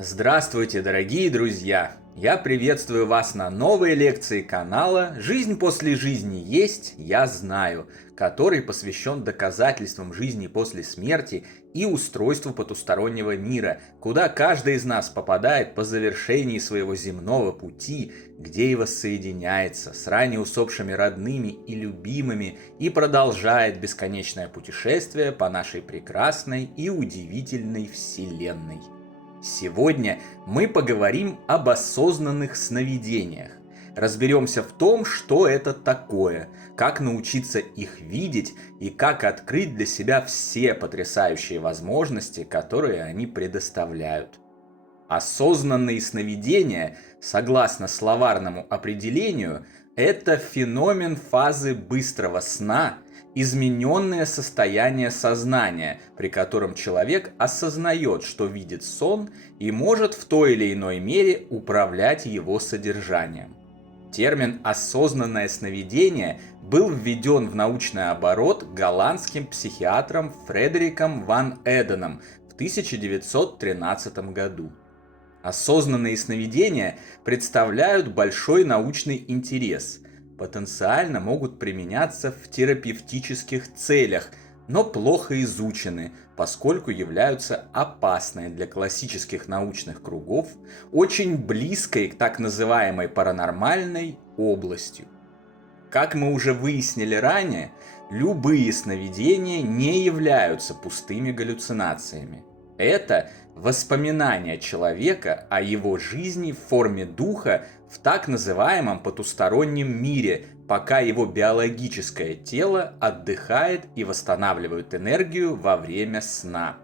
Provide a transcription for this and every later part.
Здравствуйте, дорогие друзья! Я приветствую вас на новой лекции канала «Жизнь после жизни есть, я знаю», который посвящен доказательствам жизни после смерти и устройству потустороннего мира, куда каждый из нас попадает по завершении своего земного пути, где и воссоединяется с ранее усопшими родными и любимыми и продолжает бесконечное путешествие по нашей прекрасной и удивительной Вселенной. Сегодня мы поговорим об осознанных сновидениях. Разберемся в том, что это такое, как научиться их видеть и как открыть для себя все потрясающие возможности, которые они предоставляют. Осознанные сновидения, согласно словарному определению, это феномен фазы быстрого сна, измененное состояние сознания, при котором человек осознает, что видит сон и может в той или иной мере управлять его содержанием. Термин «осознанное сновидение» был введен в научный оборот голландским психиатром Фредериком ван Эденом в 1913 году. Осознанные сновидения представляют большой научный интерес, потенциально могут применяться в терапевтических целях, но плохо изучены, поскольку являются опасной для классических научных кругов, очень близкой к так называемой паранормальной областью. Как мы уже выяснили ранее, любые сновидения не являются пустыми галлюцинациями. Это воспоминания человека о его жизни в форме духа в так называемом потустороннем мире, пока его биологическое тело отдыхает и восстанавливает энергию во время сна.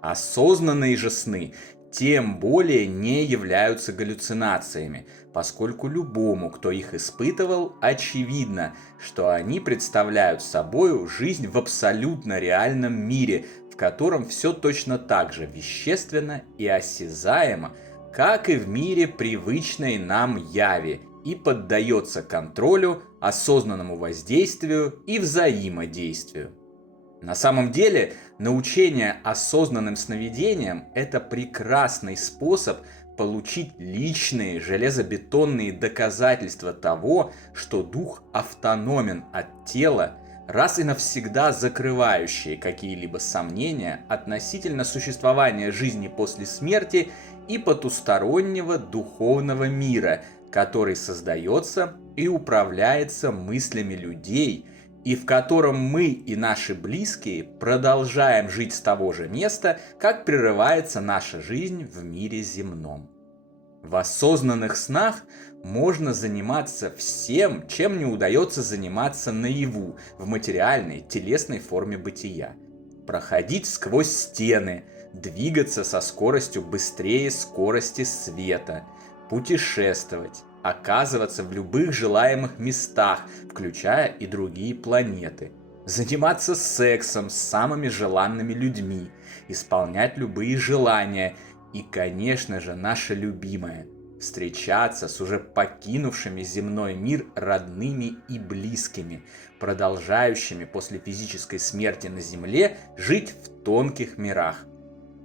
Осознанные же сны тем более не являются галлюцинациями, поскольку любому, кто их испытывал, очевидно, что они представляют собой жизнь в абсолютно реальном мире, в котором все точно так же вещественно и осязаемо, как и в мире привычной нам яви, и поддается контролю, осознанному воздействию и взаимодействию. На самом деле, научение осознанным сновидениям – это прекрасный способ получить личные железобетонные доказательства того, что дух автономен от тела, раз и навсегда закрывающие какие-либо сомнения относительно существования жизни после смерти и потустороннего духовного мира, который создается и управляется мыслями людей, и в котором мы и наши близкие продолжаем жить с того же места, как прерывается наша жизнь в мире земном. В осознанных снах можно заниматься всем, чем не удается заниматься наяву, в материальной, телесной форме бытия. Проходить сквозь стены, двигаться со скоростью быстрее скорости света, путешествовать, оказываться в любых желаемых местах, включая и другие планеты, заниматься сексом с самыми желанными людьми, исполнять любые желания и, конечно же, наше любимое – встречаться с уже покинувшими земной мир родными и близкими, продолжающими после физической смерти на Земле жить в тонких мирах.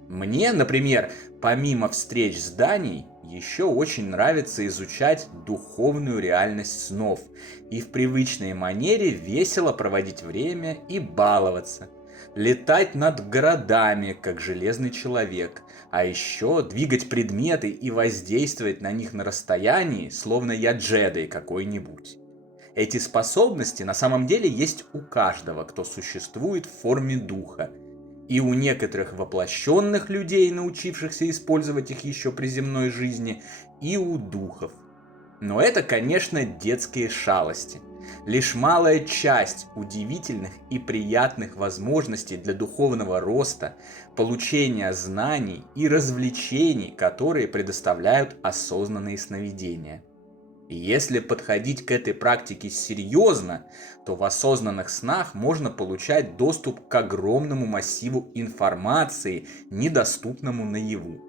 Мне, например, помимо встреч с Даней, еще очень нравится изучать духовную реальность снов и в привычной манере весело проводить время и баловаться. Летать над городами, как железный человек, а еще двигать предметы и воздействовать на них на расстоянии, словно я джедай какой-нибудь. Эти способности на самом деле есть у каждого, кто существует в форме духа. И у некоторых воплощенных людей, научившихся использовать их еще при земной жизни, и у духов. Но это, конечно, детские шалости. Лишь малая часть удивительных и приятных возможностей для духовного роста, получения знаний и развлечений, которые предоставляют осознанные сновидения. И если подходить к этой практике серьезно, то в осознанных снах можно получать доступ к огромному массиву информации, недоступному наяву.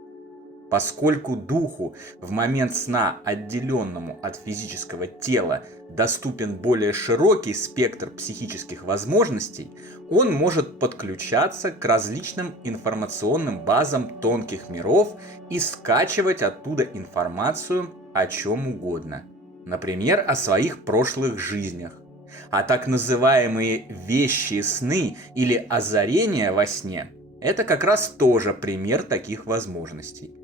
Поскольку духу в момент сна, отделенному от физического тела, доступен более широкий спектр психических возможностей, он может подключаться к различным информационным базам тонких миров и скачивать оттуда информацию о чем угодно. Например, о своих прошлых жизнях. А так называемые вещие сны или озарения во сне – это как раз тоже пример таких возможностей.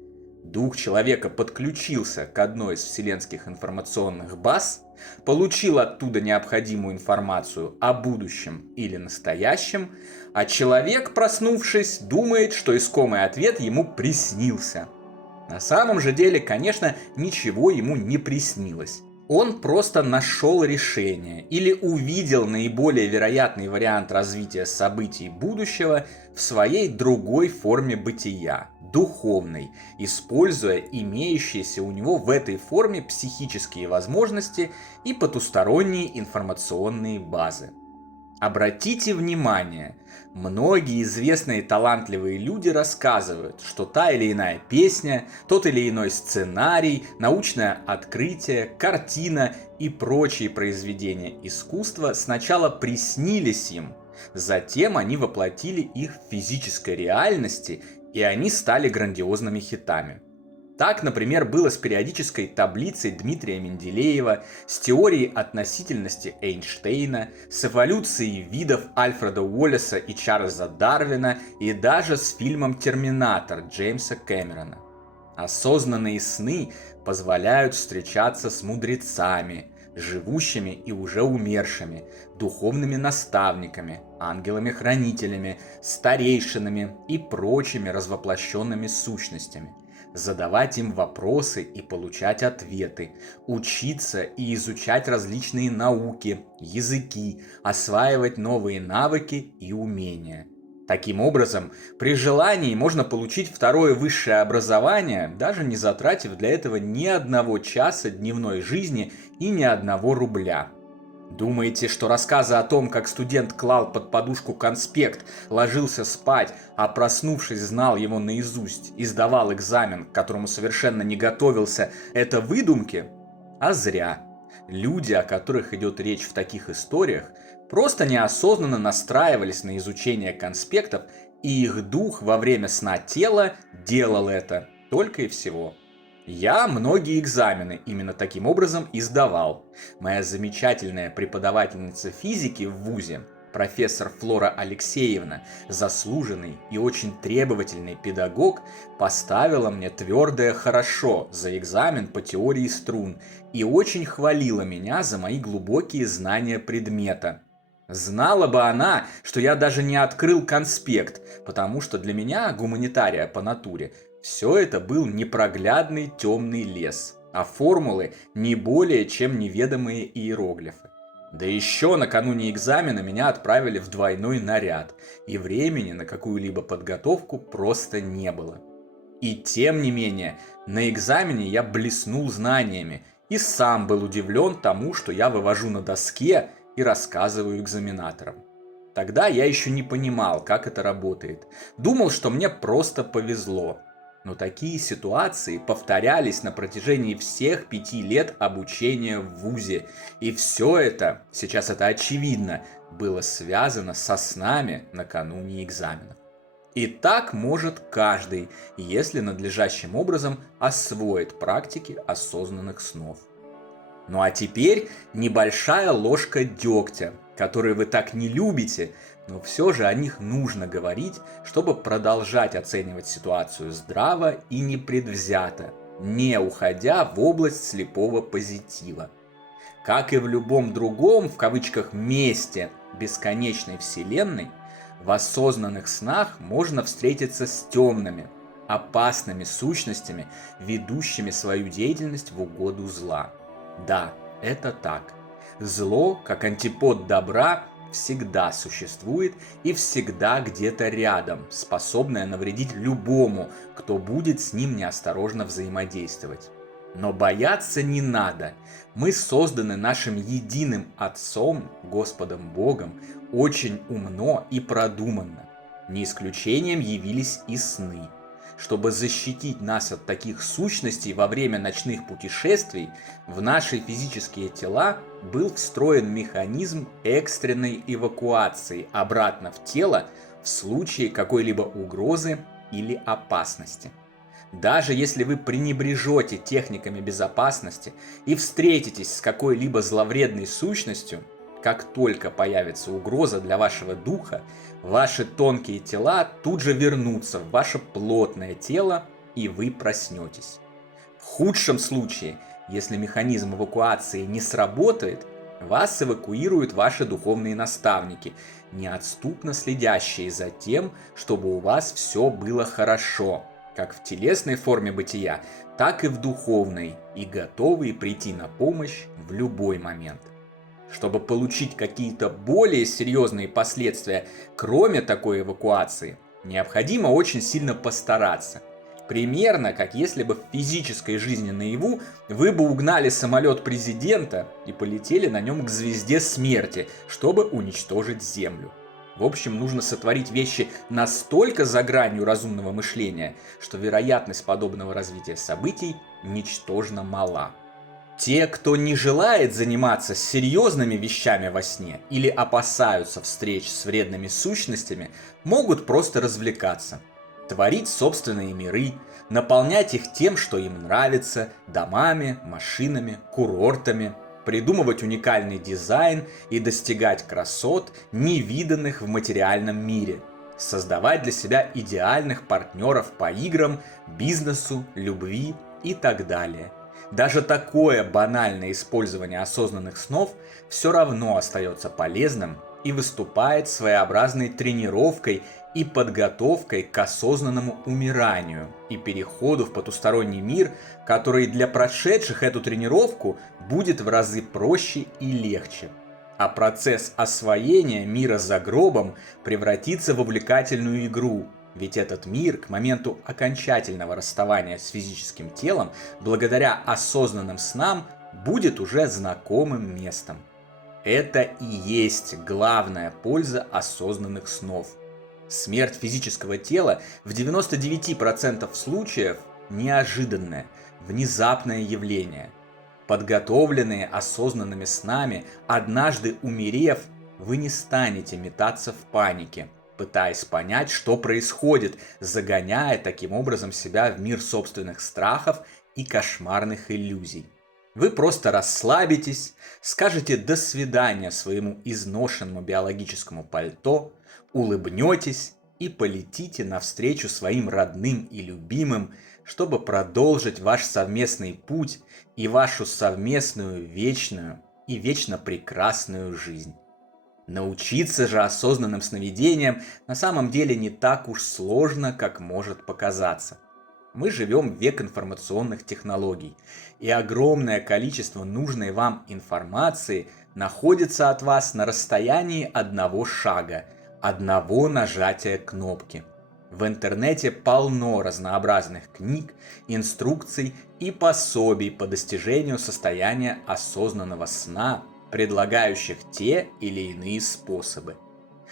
Дух человека подключился к одной из вселенских информационных баз, получил оттуда необходимую информацию о будущем или настоящем, а человек, проснувшись, думает, что искомый ответ ему приснился. На самом же деле, конечно, ничего ему не приснилось. Он просто нашел решение или увидел наиболее вероятный вариант развития событий будущего в своей другой форме бытия, духовной, используя имеющиеся у него в этой форме психические возможности и потусторонние информационные базы. Обратите внимание, многие известные талантливые люди рассказывают, что та или иная песня, тот или иной сценарий, научное открытие, картина и прочие произведения искусства сначала приснились им, затем они воплотили их в физической реальности, и они стали грандиозными хитами. Так, например, было с периодической таблицей Дмитрия Менделеева, с теорией относительности Эйнштейна, с эволюцией видов Альфреда Уоллеса и Чарльза Дарвина и даже с фильмом «Терминатор» Джеймса Кэмерона. Осознанные сны позволяют встречаться с мудрецами, живущими и уже умершими, духовными наставниками, ангелами-хранителями, старейшинами и прочими развоплощенными сущностями, задавать им вопросы и получать ответы, учиться и изучать различные науки, языки, осваивать новые навыки и умения. Таким образом, при желании можно получить второе высшее образование, даже не затратив для этого ни одного часа дневной жизни и ни одного рубля. Думаете, что рассказы о том, как студент клал под подушку конспект, ложился спать, а проснувшись знал его наизусть и сдавал экзамен, к которому совершенно не готовился, это выдумки? А зря. Люди, о которых идет речь в таких историях, просто неосознанно настраивались на изучение конспектов, и их дух во время сна тела делал это, только и всего. Я многие экзамены именно таким образом и сдавал. Моя замечательная преподавательница физики в вузе, профессор Флора Алексеевна, заслуженный и очень требовательный педагог, поставила мне твердое «хорошо» за экзамен по теории струн и очень хвалила меня за мои глубокие знания предмета. Знала бы она, что я даже не открыл конспект, потому что для меня, гуманитария по натуре, все это был непроглядный темный лес, а формулы не более чем неведомые иероглифы. Да еще накануне экзамена меня отправили в двойной наряд, и времени на какую-либо подготовку просто не было. И тем не менее, на экзамене я блеснул знаниями и сам был удивлен тому, что я вывожу на доске и рассказываю экзаменаторам. Тогда я еще не понимал, как это работает. Думал, что мне просто повезло. Но такие ситуации повторялись на протяжении всех 5 лет обучения в вузе. И все это, сейчас это очевидно, было связано со снами накануне экзаменов. И так может каждый, если надлежащим образом освоит практики осознанных снов. Ну а теперь небольшая ложка дегтя, который вы так не любите, но все же о них нужно говорить, чтобы продолжать оценивать ситуацию здраво и непредвзято, не уходя в область слепого позитива. Как и в любом другом, в кавычках, месте бесконечной вселенной, в осознанных снах можно встретиться с темными, опасными сущностями, ведущими свою деятельность в угоду зла. Да, это так. Зло, как антипод добра, всегда существует и всегда где-то рядом, способное навредить любому, кто будет с ним неосторожно взаимодействовать. Но бояться не надо. Мы созданы нашим единым Отцом, Господом Богом, очень умно и продуманно. Не исключением явились и сны. Чтобы защитить нас от таких сущностей во время ночных путешествий, в наши физические тела был встроен механизм экстренной эвакуации обратно в тело в случае какой-либо угрозы или опасности. Даже если вы пренебрежете техниками безопасности и встретитесь с какой-либо зловредной сущностью, как только появится угроза для вашего духа, ваши тонкие тела тут же вернутся в ваше плотное тело, и вы проснетесь. В худшем случае, если механизм эвакуации не сработает, вас эвакуируют ваши духовные наставники, неотступно следящие за тем, чтобы у вас все было хорошо, как в телесной форме бытия, так и в духовной, и готовые прийти на помощь в любой момент. Чтобы получить какие-то более серьезные последствия, кроме такой эвакуации, необходимо очень сильно постараться. Примерно как если бы в физической жизни наяву вы бы угнали самолет президента и полетели на нем к звезде смерти, чтобы уничтожить Землю. В общем, нужно сотворить вещи настолько за гранью разумного мышления, что вероятность подобного развития событий ничтожно мала. Те, кто не желает заниматься серьезными вещами во сне или опасаются встреч с вредными сущностями, могут просто развлекаться. Творить собственные миры, наполнять их тем, что им нравится, домами, машинами, курортами, придумывать уникальный дизайн и достигать красот, невиданных в материальном мире, создавать для себя идеальных партнеров по играм, бизнесу, любви и так далее. Даже такое банальное использование осознанных снов все равно остается полезным и выступает своеобразной тренировкой и подготовкой к осознанному умиранию и переходу в потусторонний мир, который для прошедших эту тренировку будет в разы проще и легче. А процесс освоения мира за гробом превратится в увлекательную игру. Ведь этот мир к моменту окончательного расставания с физическим телом, благодаря осознанным снам, будет уже знакомым местом. Это и есть главная польза осознанных снов. Смерть физического тела в 99% случаев неожиданное, внезапное явление. Подготовленные осознанными снами, однажды умерев, вы не станете метаться в панике, пытаясь понять, что происходит, загоняя таким образом себя в мир собственных страхов и кошмарных иллюзий. Вы просто расслабитесь, скажете «до свидания» своему изношенному биологическому пальто, улыбнетесь и полетите навстречу своим родным и любимым, чтобы продолжить ваш совместный путь и вашу совместную вечную и вечно прекрасную жизнь. Научиться же осознанным сновидениям на самом деле не так уж сложно, как может показаться. Мы живем в век информационных технологий, и огромное количество нужной вам информации находится от вас на расстоянии одного шага, одного нажатия кнопки. В интернете полно разнообразных книг, инструкций и пособий по достижению состояния осознанного сна, предлагающих те или иные способы.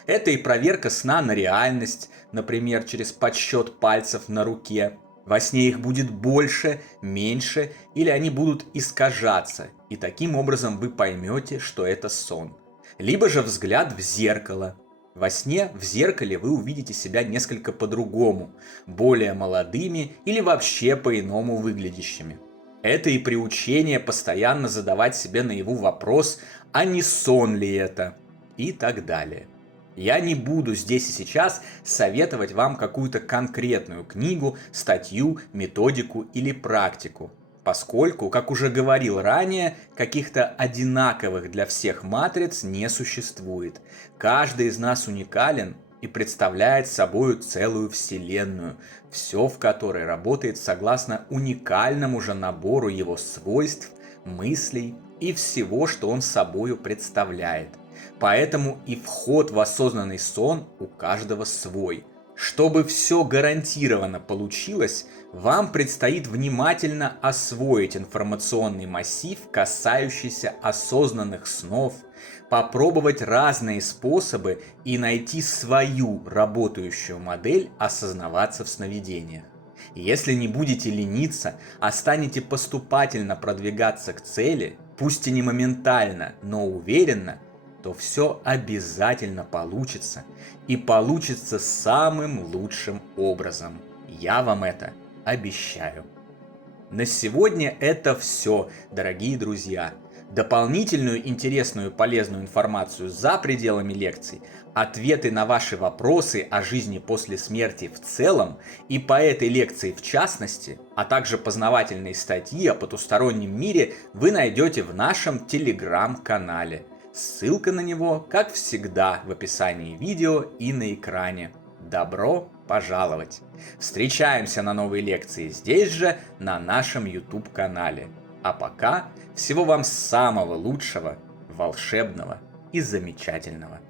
Это и проверка сна на реальность, например, через подсчет пальцев на руке. Во сне их будет больше, меньше, или они будут искажаться, и таким образом вы поймете, что это сон. Либо же взгляд в зеркало. Во сне в зеркале вы увидите себя несколько по-другому, более молодыми или вообще по-иному выглядящими. Это и приучение постоянно задавать себе наяву вопрос, а не сон ли это, и так далее. Я не буду здесь и сейчас советовать вам какую-то конкретную книгу, статью, методику или практику, поскольку, как уже говорил ранее, каких-то одинаковых для всех матриц не существует. Каждый из нас уникален и представляет собой целую вселенную, все в которой работает согласно уникальному же набору его свойств, мыслей и всего, что он собою представляет. Поэтому и вход в осознанный сон у каждого свой. Чтобы все гарантированно получилось, вам предстоит внимательно освоить информационный массив, касающийся осознанных снов, попробовать разные способы и найти свою работающую модель осознаваться в сновидениях. И если не будете лениться, а станете поступательно продвигаться к цели, пусть и не моментально, но уверенно, то все обязательно получится. И получится самым лучшим образом. Я вам это обещаю. На сегодня это все, дорогие друзья. Дополнительную интересную и полезную информацию за пределами лекций, ответы на ваши вопросы о жизни после смерти в целом и по этой лекции в частности, а также познавательные статьи о потустороннем мире вы найдете в нашем телеграм-канале. Ссылка на него, как всегда, в описании видео и на экране. Добро пожаловать! Встречаемся на новой лекции здесь же, на нашем YouTube-канале. А пока всего вам самого лучшего, волшебного и замечательного.